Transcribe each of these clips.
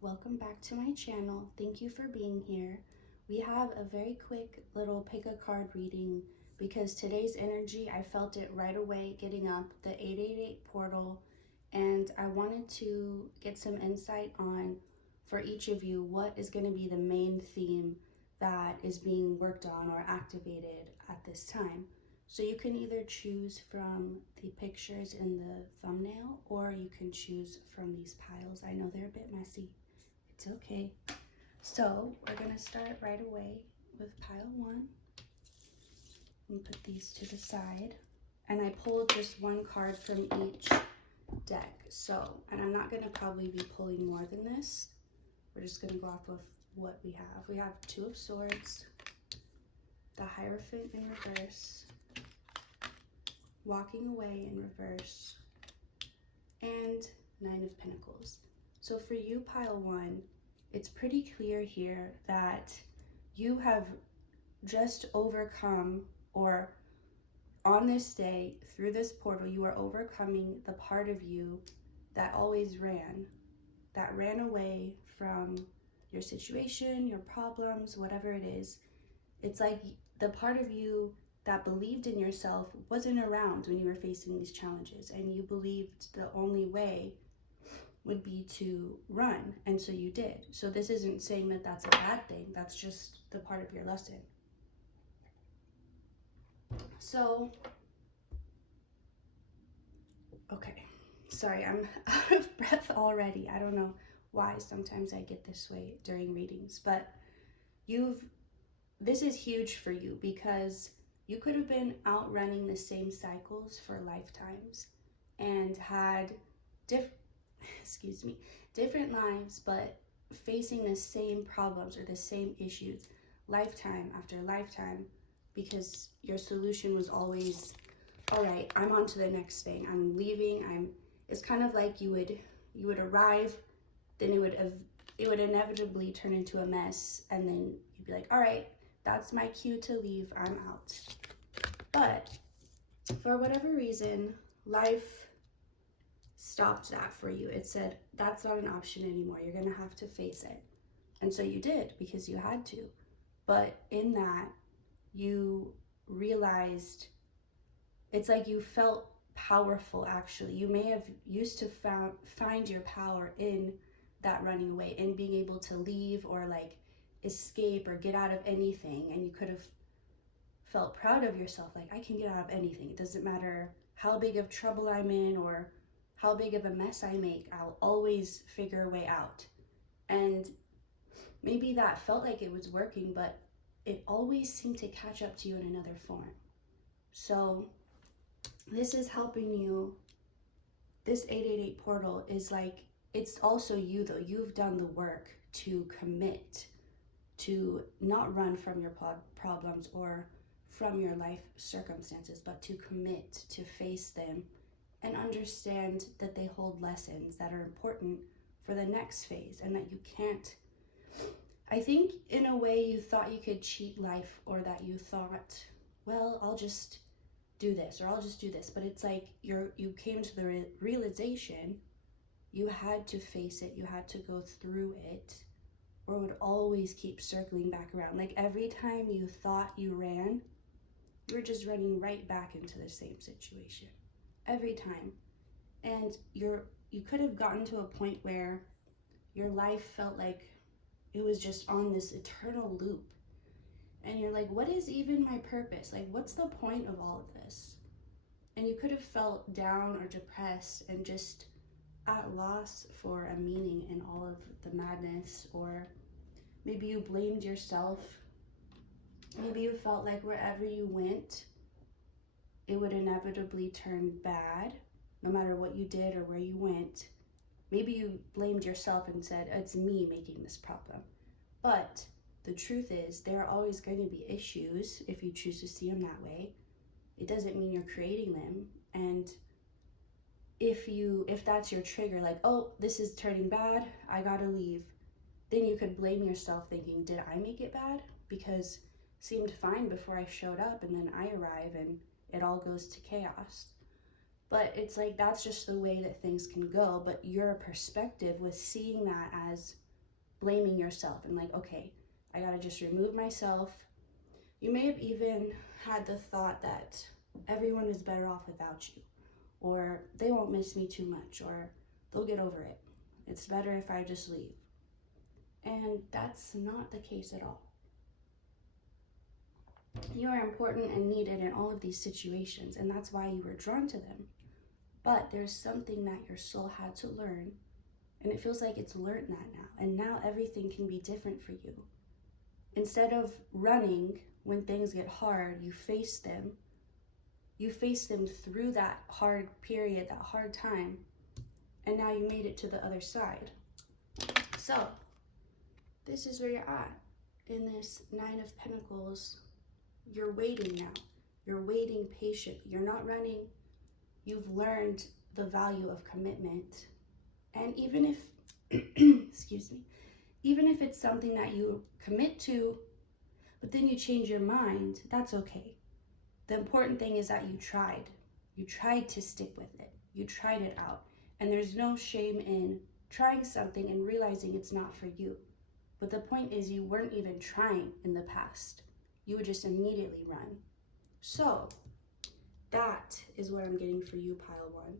welcome back to my channel. Thank you for being here. We have a very quick little pick a card reading because today's energy, I felt it right away getting up, the 888 portal, and I wanted to get some insight on, for each of you, what is going to be the main theme that is being worked on or activated at this time. So you can either choose from the pictures in the thumbnail or you can choose from these piles. I know they're a bit messy. It's okay. So we're going to start right away with pile 1. And put these to the side. And I pulled just one card from each deck. So, and I'm not going to probably be pulling more than this. We're just going to go off of what we have. We have 2 of Swords, the Hierophant in reverse, Walking Away in reverse, and 9 of Pentacles. So for you, pile 1, it's pretty clear here that you have just overcome, or on this day, through this portal, you are overcoming the part of you that always that ran away from your situation, your problems, whatever it is. It's like the part of you that believed in yourself wasn't around when you were facing these challenges, and you believed the only way would be to run, and so you did. So this isn't saying that that's a bad thing, that's just the part of your lesson. So, okay, sorry, I'm out of breath already. I don't know why sometimes I get this way during readings, but this is huge for you because you could have been outrunning the same cycles for lifetimes and had different lives, but facing the same problems or the same issues lifetime after lifetime, because your solution was always, all right, I'm on to the next thing. I'm leaving. It's kind of like you would arrive, then it would inevitably turn into a mess, and then you'd be like, all right, that's my cue to leave, I'm out. But for whatever reason, life stopped that for you. It said, that's not an option anymore. You're going to have to face it. And so you did, because you had to. But in that, you realized, it's like you felt powerful, actually. You may have used to find your power in that running away, in being able to leave or like escape or get out of anything, and you could have felt proud of yourself, like, I can get out of anything. It doesn't matter how big of trouble I'm in or how big of a mess I make, I'll always figure a way out. And maybe that felt like it was working, but it always seemed to catch up to you in another form. So this is helping you. This 888 portal is like, it's also you though. You've done the work to commit to not run from your problems or from your life circumstances, but to commit to face them and understand that they hold lessons that are important for the next phase, and that you can't, I think in a way you thought you could cheat life, or that you thought, well, I'll just do this or I'll just do this, but it's like you came to the realization you had to face it, you had to go through it, or it would always keep circling back around. Like every time you thought you ran, you were just running right back into the same situation every time. And you could have gotten to a point where your life felt like it was just on this eternal loop, and you're like, what is even my purpose? Like, what's the point of all of this? And you could have felt down or depressed and just at loss for a meaning in all of the madness, or maybe you blamed yourself. Maybe you felt like wherever you went, it would inevitably turn bad, no matter what you did or where you went. Maybe you blamed yourself and said, it's me making this problem. But the truth is, there are always going to be issues if you choose to see them that way. It doesn't mean you're creating them. And if that's your trigger, like, oh, this is turning bad, I gotta leave, then you could blame yourself thinking, did I make it bad? Because it seemed fine before I showed up, and then I arrive and it all goes to chaos. But it's like, that's just the way that things can go. But your perspective was seeing that as blaming yourself and like, okay, I gotta just remove myself. You may have even had the thought that everyone is better off without you, or they won't miss me too much, or they'll get over it. It's better if I just leave. And that's not the case at all. You are important and needed in all of these situations, and that's why you were drawn to them. But there's something that your soul had to learn, and it feels like it's learned that now. And now everything can be different for you. Instead of running when things get hard, you face them. You face them through that hard period, that hard time, and now you made it to the other side. So, this is where you're at. In this Nine of Pentacles, you're waiting now. You're waiting patiently. You're not running. You've learned the value of commitment. And even if, excuse me, even if it's something that you commit to, but then you change your mind, that's okay. The important thing is that you tried. You tried to stick with it. You tried it out. And there's no shame in trying something and realizing it's not for you. But the point is, you weren't even trying in the past. You would just immediately run. So that is what I'm getting for you, pile one.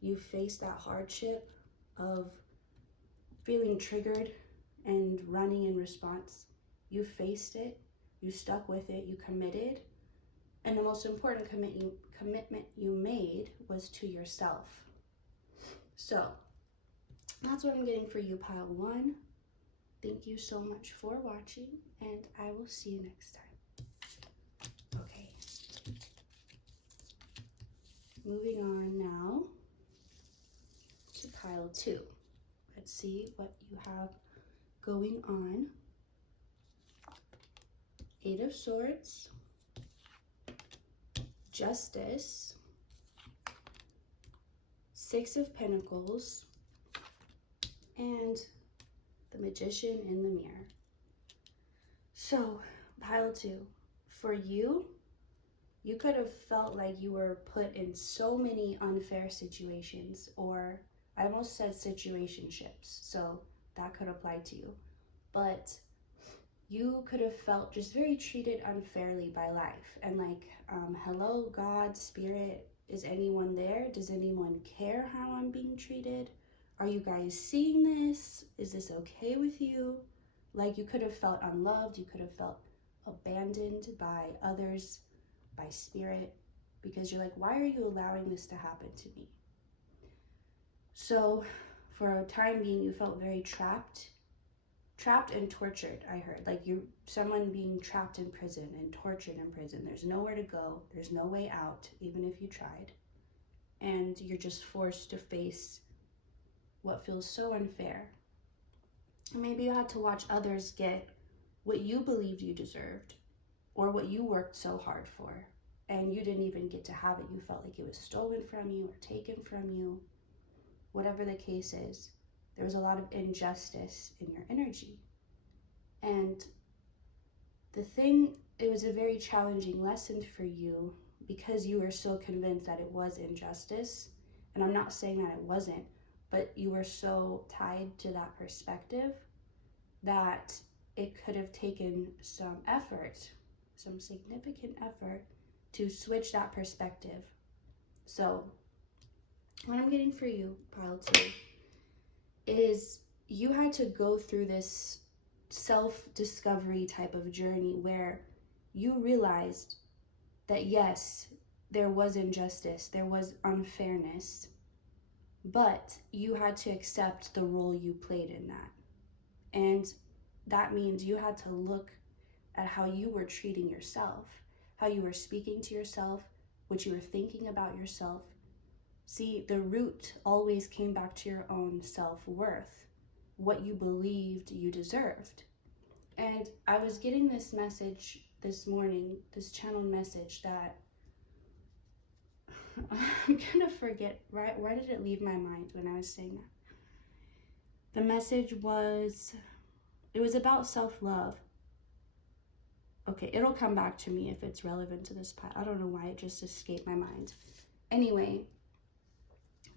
You faced that hardship of feeling triggered and running in response. You faced it, you stuck with it, you committed. And the most important commitment you made was to yourself. So that's what I'm getting for you, pile one. Thank you so much for watching, and I will see you next time. Okay. Moving on now to pile two. Let's see what you have going on. Eight of Swords, Justice, Six of Pentacles, and the Magician in the Mirror. So, pile two. For you, you could have felt like you were put in so many unfair situations, or I almost said situationships, so that could apply to you. But you could have felt just very treated unfairly by life. And like, hello, God, Spirit, is anyone there? Does anyone care how I'm being treated? Are you guys seeing this? Is this okay with you? Like, you could have felt unloved. You could have felt abandoned by others, by Spirit, because you're like, why are you allowing this to happen to me? So for a time being, you felt very trapped and tortured. I heard like someone being trapped in prison and tortured in prison. There's nowhere to go. There's no way out, even if you tried. And you're just forced to face what feels so unfair. Maybe you had to watch others get what you believed you deserved, or what you worked so hard for, and you didn't even get to have it. You felt like it was stolen from you or taken from you. Whatever the case is, there was a lot of injustice in your energy. And it was a very challenging lesson for you because you were so convinced that it was injustice. And I'm not saying that it wasn't, but you were so tied to that perspective that it could have taken some effort, some significant effort, to switch that perspective. So what I'm getting for you, pile two, is you had to go through this self-discovery type of journey where you realized that yes, there was injustice, there was unfairness, but you had to accept the role you played in that. And that means you had to look at how you were treating yourself, how you were speaking to yourself, what you were thinking about yourself. See, the root always came back to your own self-worth, what you believed you deserved. And I was getting this message this morning, this channel message that I'm gonna forget, right? Why did it leave my mind when I was saying that? The message was, it was about self-love. Okay, it'll come back to me if it's relevant to this part. I don't know why it just escaped my mind. Anyway,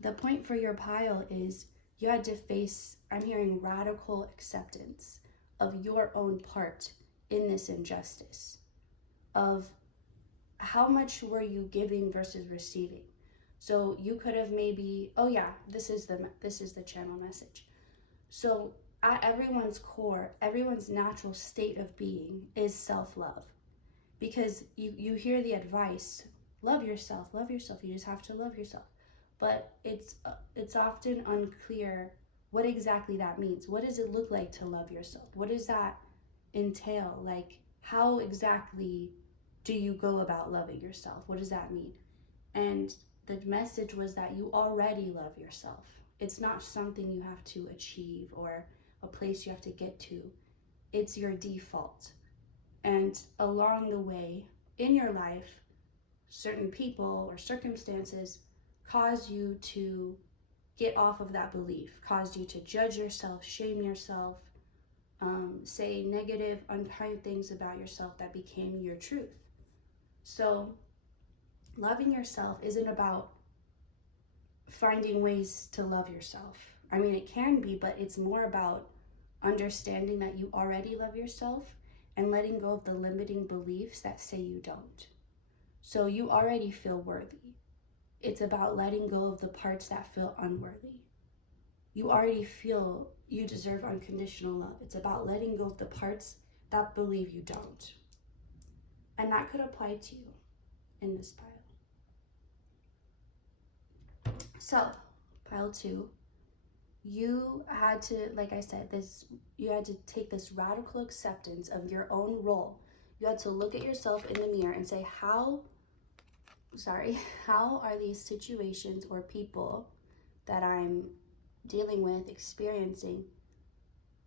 The point for your pile is you had to face, I'm hearing, radical acceptance of your own part in this injustice, of how much were you giving versus receiving. So you could have maybe, oh yeah, this is the channel message. So at everyone's core, everyone's natural state of being is self-love, because you hear the advice, love yourself, you just have to love yourself. But it's often unclear what exactly that means. What does it look like to love yourself? What does that entail? Like, how exactly do you go about loving yourself? What does that mean? And the message was that you already love yourself. It's not something you have to achieve or a place you have to get to. It's your default. And along the way in your life, certain people or circumstances cause you to get off of that belief, caused you to judge yourself, shame yourself, say negative, unkind things about yourself that became your truth. So loving yourself isn't about finding ways to love yourself. I mean, it can be, but it's more about understanding that you already love yourself and letting go of the limiting beliefs that say you don't. So you already feel worthy. It's about letting go of the parts that feel unworthy. You already feel you deserve unconditional love. It's about letting go of the parts that believe you don't. And that could apply to you in this pile. So, pile 2, you had to, like I said, you had to take this radical acceptance of your own role. You had to look at yourself in the mirror and say, how are these situations or people that I'm dealing with, experiencing,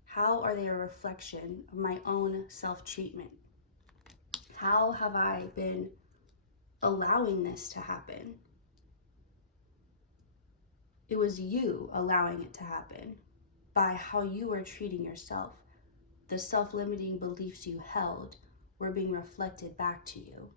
how are they a reflection of my own self-treatment? How have I been allowing this to happen? It was you allowing it to happen by how you were treating yourself. The self-limiting beliefs you held were being reflected back to you.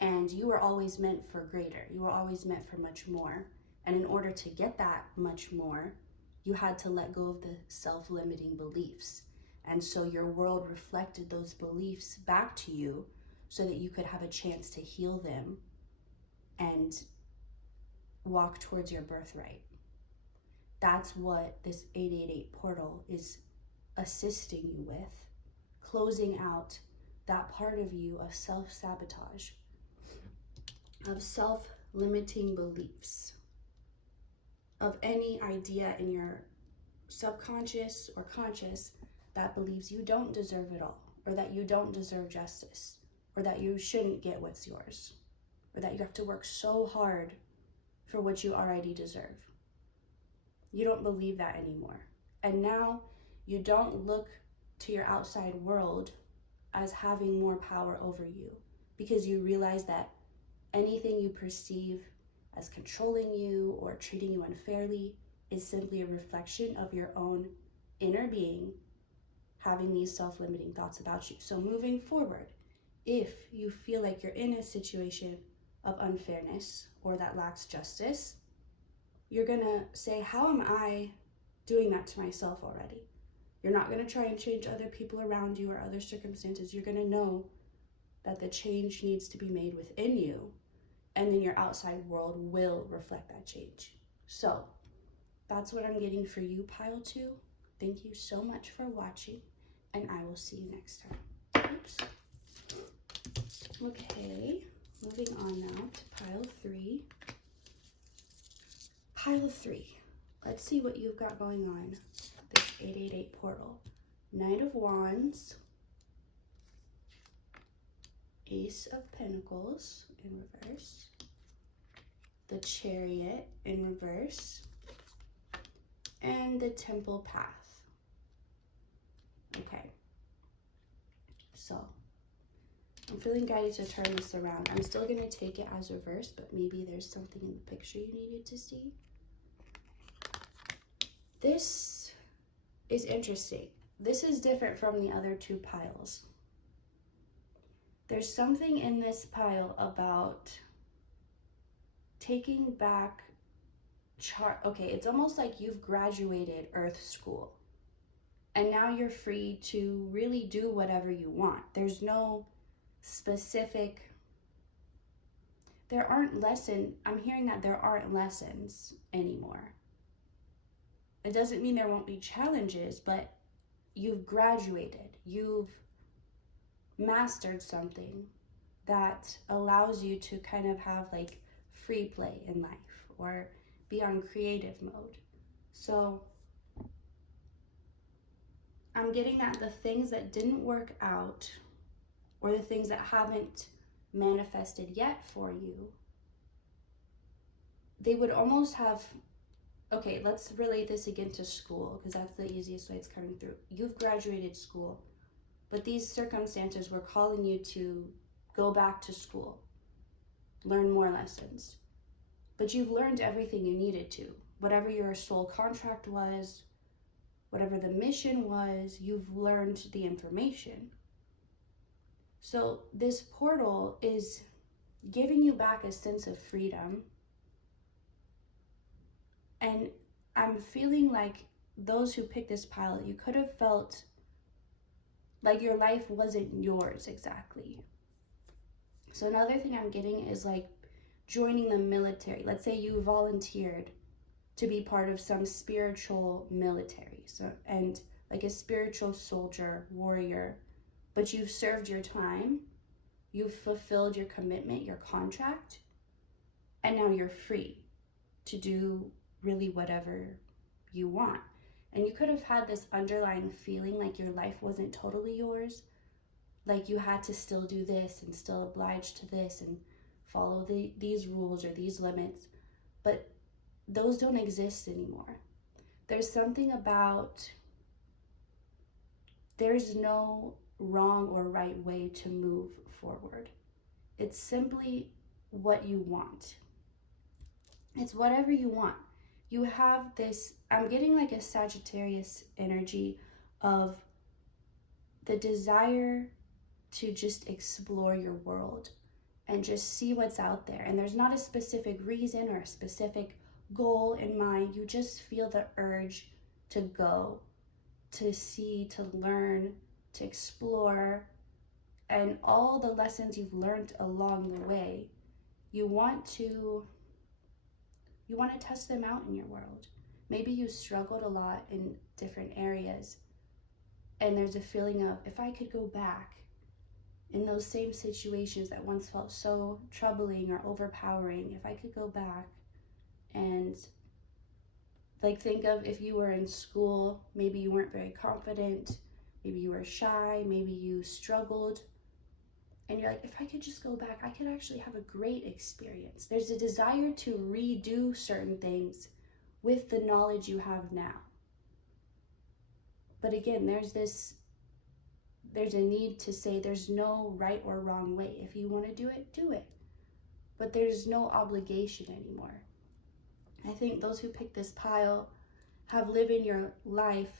And you were always meant for greater. You were always meant for much more. And in order to get that much more, you had to let go of the self-limiting beliefs. And so your world reflected those beliefs back to you so that you could have a chance to heal them and walk towards your birthright. That's what this 888 portal is assisting you with, closing out that part of you of self-sabotage, of self-limiting beliefs, of any idea in your subconscious or conscious that believes you don't deserve it all, or that you don't deserve justice, or that you shouldn't get what's yours, or that you have to work so hard for what you already deserve. You don't believe that anymore. And now you don't look to your outside world as having more power over you, because you realize that anything you perceive as controlling you or treating you unfairly is simply a reflection of your own inner being having these self-limiting thoughts about you. So moving forward, if you feel like you're in a situation of unfairness or that lacks justice, you're gonna say, how am I doing that to myself already? You're not gonna try and change other people around you or other circumstances. You're gonna know that the change needs to be made within you, and then your outside world will reflect that change. So that's what I'm getting for you, pile 2. Thank you so much for watching, and I will see you next time. Oops. Okay, moving on now to pile 3. Pile 3. Let's see what you've got going on. This 888 portal. Knight of Wands, Ace of Pentacles in reverse, the Chariot in reverse, and the Temple Path. Okay, so I'm feeling guided to turn this around. I'm still going to take it as reverse, but maybe there's something in the picture you needed to see. This is interesting. This is different from the other 2 piles. There's something in this pile about taking back okay, it's almost like you've graduated Earth School. And now you're free to really do whatever you want. There's no specific, I'm hearing that there aren't lessons anymore. It doesn't mean there won't be challenges, but you've graduated. You've mastered something that allows you to kind of have like free play in life or be on creative mode. So I'm getting that the things that didn't work out or the things that haven't manifested yet for you, they would almost have, okay, let's relate this again to school because that's the easiest way it's coming through. You've graduated school, but these circumstances were calling you to go back to school, learn more lessons. But you've learned everything you needed to. Whatever your soul contract was, whatever the mission was, you've learned the information. So this portal is giving you back a sense of freedom. And I'm feeling like those who picked this pilot, you could have felt like your life wasn't yours exactly. So another thing I'm getting is like joining the military. Let's say you volunteered to be part of some spiritual military, so and like a spiritual soldier, warrior, but you've served your time, you've fulfilled your commitment, your contract, and now you're free to do really whatever you want. And you could have had this underlying feeling like your life wasn't totally yours, like you had to still do this and still oblige to this and follow these rules or these limits, but those don't exist anymore. There's something about, there's no wrong or right way to move forward. It's simply what you want. It's whatever you want. You have this, I'm getting like a Sagittarius energy of the desire to just explore your world and just see what's out there. And there's not a specific reason or a specific goal in mind. You just feel the urge to go, to see, to learn, to explore, and all the lessons you've learned along the way, you want to test them out in your world. Maybe you struggled a lot in different areas, and there's a feeling of, if I could go back in those same situations that once felt so troubling or overpowering, if I could go back and like think of if you were in school, maybe you weren't very confident, maybe you were shy, maybe you struggled, and you're like, if I could just go back, I could actually have a great experience. There's a desire to redo certain things with the knowledge you have now. But again, there's a need to say there's no right or wrong way. If you want to do it, do it. But there's no obligation anymore. I think those who pick this pile have lived your life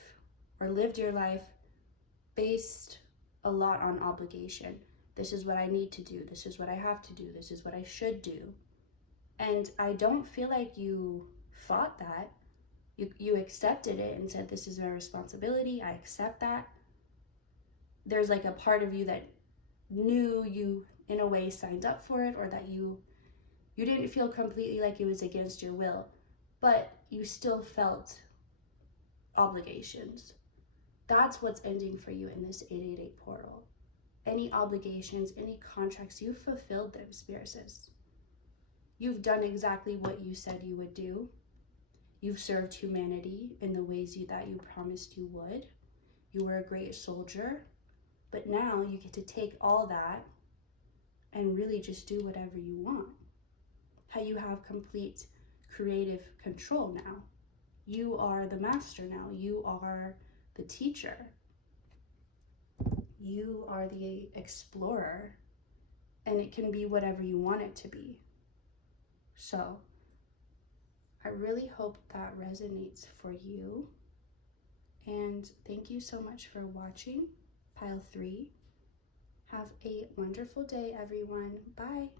based a lot on obligation. This is what I need to do. This is what I have to do. This is what I should do. And I don't feel like you fought that. You accepted it and said, this is my responsibility. I accept that. There's like a part of you that knew you in a way signed up for it, or that you didn't feel completely like it was against your will, but you still felt obligations. That's what's ending for you in this 888 portal. Any obligations, any contracts, you've fulfilled them, Spirit says. You've done exactly what you said you would do. You've served humanity in the ways that you promised you would. You were a great soldier, but now you get to take all that and really just do whatever you want. How you have complete creative control now. You are the master now. You are the teacher. You are the explorer, and it can be whatever you want it to be. So I really hope that resonates for you. And thank you so much for watching Pile 3. Have a wonderful day, everyone. Bye.